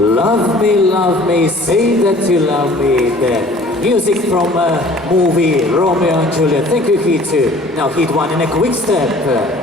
love me, say that you love me. The music from movie Romeo and Juliet. Thank you, Heat 2. Now Heat 1 in a quick step.